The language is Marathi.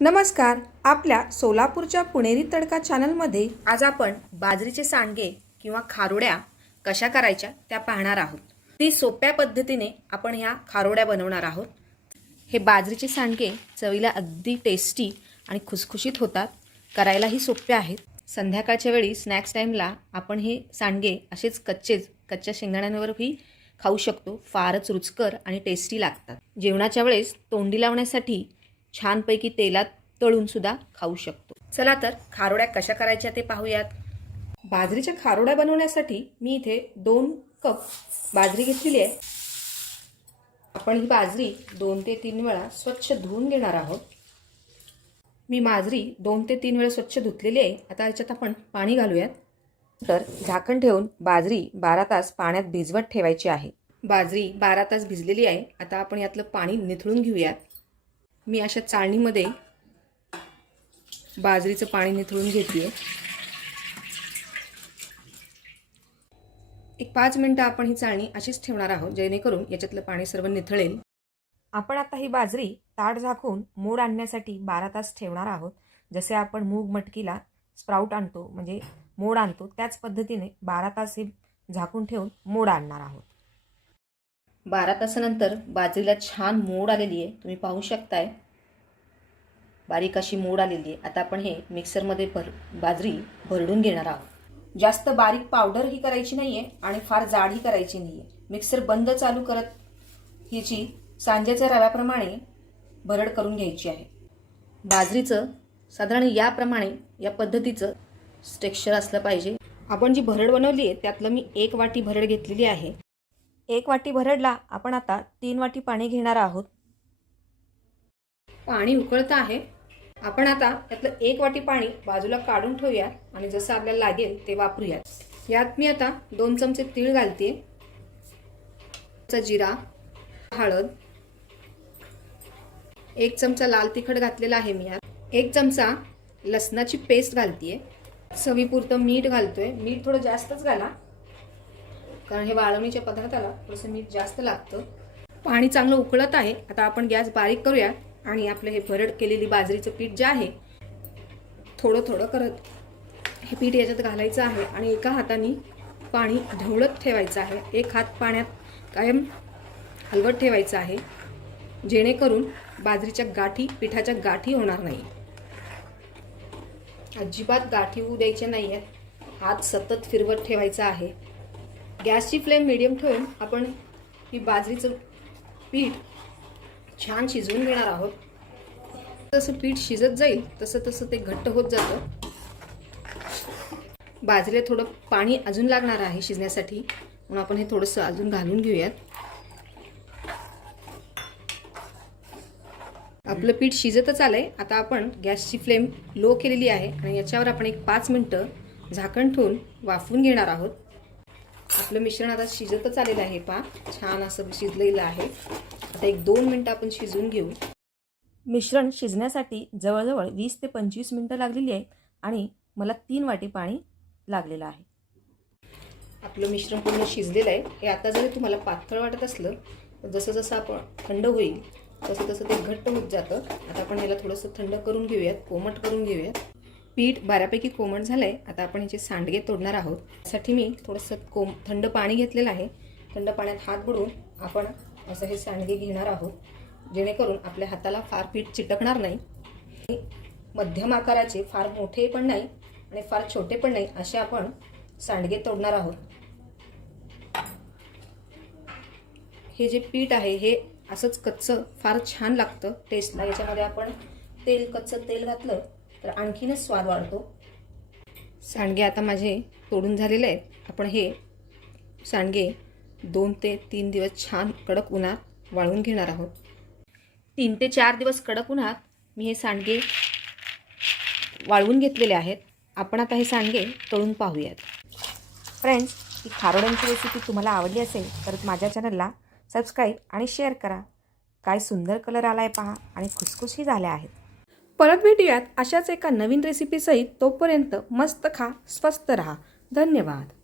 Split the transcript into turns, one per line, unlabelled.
नमस्कार आपल्या सोलापूरच्या पुणेरी तडका चॅनलमध्ये आज आपण बाजरीचे सांडगे किंवा खारोड्या कशा करायच्या त्या पाहणार आहोत. ती सोप्या पद्धतीने आपण ह्या खारोड्या बनवणार आहोत. हे बाजरीचे सांडगे चवीला अगदी टेस्टी आणि खुसखुशीत होतात. करायलाही सोपे आहेत. संध्याकाळच्या वेळी स्नॅक्स टाईमला आपण हे सांडगे असेच कच्चेच कच्च्या शेंगदाण्यांवरही खाऊ शकतो. फारच रुचकर आणि टेस्टी लागतात. जेवणाच्या वेळेस तोंडी लावण्यासाठी छानपैकी तेलात तळून सुद्धा खाऊ शकतो. चला तर खारोड्या कशा करायच्या ते पाहूयात. बाजरीच्या खारोड्या बनवण्यासाठी मी इथे दोन कप बाजरी घेतलेली आहे. आपण ही बाजरी दोन ते तीन वेळा स्वच्छ धुवून घेणार आहोत. मी बाजरी दोन ते तीन वेळा स्वच्छ धुतलेली आहे. आता याच्यात आपण पाणी घालूयात. तर झाकण ठेवून बाजरी बारा तास पाण्यात भिजवत ठेवायची आहे. बाजरी बारा तास भिजलेली आहे. आता आपण यातलं पाणी निथळून घेऊयात. मी अशा चाळणीमध्ये बाजरीचं पाणी निथळून घेते एक पाच मिनटं आपण ही चाळणी अशीच ठेवणार आहोत जेणेकरून याच्यातलं पाणी सर्व निथळेल. आपण आता ही बाजरी ताट झाकून मोड आणण्यासाठी बारा तास ठेवणार आहोत. जसे आपण मूग मटकीला स्प्राऊट आणतो म्हणजे मोड आणतो त्याच पद्धतीने बारा तास हे झाकून ठेवून मोड आणणार आहोत. बारा तासानंतर बाजरीला छान मोड आलेली आहे. तुम्ही पाहू शकताय. बारीक अशी मोड आलेली आहे. आता आपण हे मिक्सरमध्ये भर बाजरी भरडून घेणार आहोत. जास्त बारीक पावडर ही करायची नाही आहे आणि फार जाडही करायची नाही आहे मिक्सर बंद चालू करत हिची सांजेच्या रव्याप्रमाणे भरड करून घ्यायची आहे. बाजरीचं साधारण याप्रमाणे या पद्धतीचं स्टेक्चर असलं पाहिजे. आपण जी भरड बनवली आहे त्यातलं मी एक वाटी भरड घेतलेली आहे. एक वाटी भरडला आपण आता तीन वाटी पाणी घेणार आहोत. पाणी उकळतं आहे. आपण आता त्यातलं एक वाटी पाणी बाजूला काढून ठेवूया आणि जसं आपल्याला लागेल ते वापरूयात. यात मी आता दोन चमचे तीळ घालते जिरा हळद एक चमचा लाल तिखट घातलेला आहे मी यात. एक चमचा लसणाची पेस्ट घालतीये. चवीपुरतं मीठ घालतोय. मीठ थोडं जास्तच घाला. कारण हे वाळवणीच्या पदार्थाला थोडंसं मीठ जास्त लागतं. पाणी चांगलं उकळत आहे. आता आपण गॅस बारीक करूया आणि आपलं हे भरड केलेली बाजरीचं पीठ जे आहे थोडं थोडं करत हे पीठ याच्यात घालायचं आहे आणि एका हाताने पाणी ढवळत ठेवायचं आहे. एक हात पाण्यात कायम हलवत ठेवायचं आहे. जेणेकरून बाजरीच्या गाठी पिठाच्या गाठी होणार नाही. अजिबात गाठी होऊ द्यायच्या नाही आहेत हात सतत फिरवत ठेवायचा आहे. गॅसची फ्लेम मिडियम ठेवून आपण ही बाजरीचं पीठ छान शिजवून घेणार आहोत. तसं पीठ शिजत जाईल तसं तसं ते घट्ट होत जातं. बाजरीला थोडं पाणी अजून लागणार आहे शिजण्यासाठी. म्हणून आपण हे थोडंसं अजून घालून घेऊयात. आपलं पीठ शिजतच आलंय. आता आपण गॅसची फ्लेम लो केलेली आहे आणि याच्यावर आपण एक पाच मिनटं झाकण ठेवून वाफवून घेणार आहोत. आपलं मिश्रण आता शिजतच आलेलं आहे पा छान असं शिजलेलं आहे. आता एक दोन मिनटं आपण शिजवून घेऊ. मिश्रण शिजण्यासाठी जवळजवळ वीस ते पंचवीस मिनटं लागलेली आहे आणि मला तीन वाटी पाणी लागलेलं आहे. आपलं मिश्रण पूर्ण शिजलेलं आहे. हे आता जरी तुम्हाला पातळ वाटत असलं तर जसं जसं आपण थंड होईल तसं तसं ते घट्ट होत जातं. आता आपण याला थोडंसं थंड करून घेऊयात कोमट करून घेऊयात. पीठ बऱ्यापैकी कोमट झालं आहे आता आपण याचे सांडगे तोडणार आहोत. त्यासाठी मी थोडंसं कोम थंड पाणी घेतलेलं आहे. थंड पाण्यात हात बुडवून आपण असं हे सांडगे घेणार आहोत. जेणेकरून आपल्या हाताला फार पीठ चिटकणार नाही. मध्यम आकाराचे फार मोठे पण नाही आणि फार छोटे पण नाही असे आपण सांडगे तोडणार आहोत. हे जे पीठ आहे हे असंच कच्चं फार छान लागतं. टेस्टला याच्यामध्ये आपण तेल कच्चं तेल घातलं तर आणखीनच स्वाद वाढतो. सांडगे आता माझे तोडून झालेले आहेत. आपण हे सांडगे दोन ते तीन दिवस छान कडक उन्हात वाळवून घेणार आहोत. तीन ते चार दिवस कडक उन्हात मी हे सांडगे वाळवून घेतलेले आहेत. आपण आता हे सांडगे तळून पाहूयात. फ्रेंड्स ही खारोड्यांची रेसिपी तुम्हाला आवडली असेल तर माझ्या चॅनलला सबस्क्राईब आणि शेअर करा. काय सुंदर कलर आला आहे पहा आणि खुसखुशी झाल्या आहेत. परत भेटूयात अशाच एका नवीन रेसिपीसहित तोपर्यंत मस्त खा स्वस्त रहा. धन्यवाद.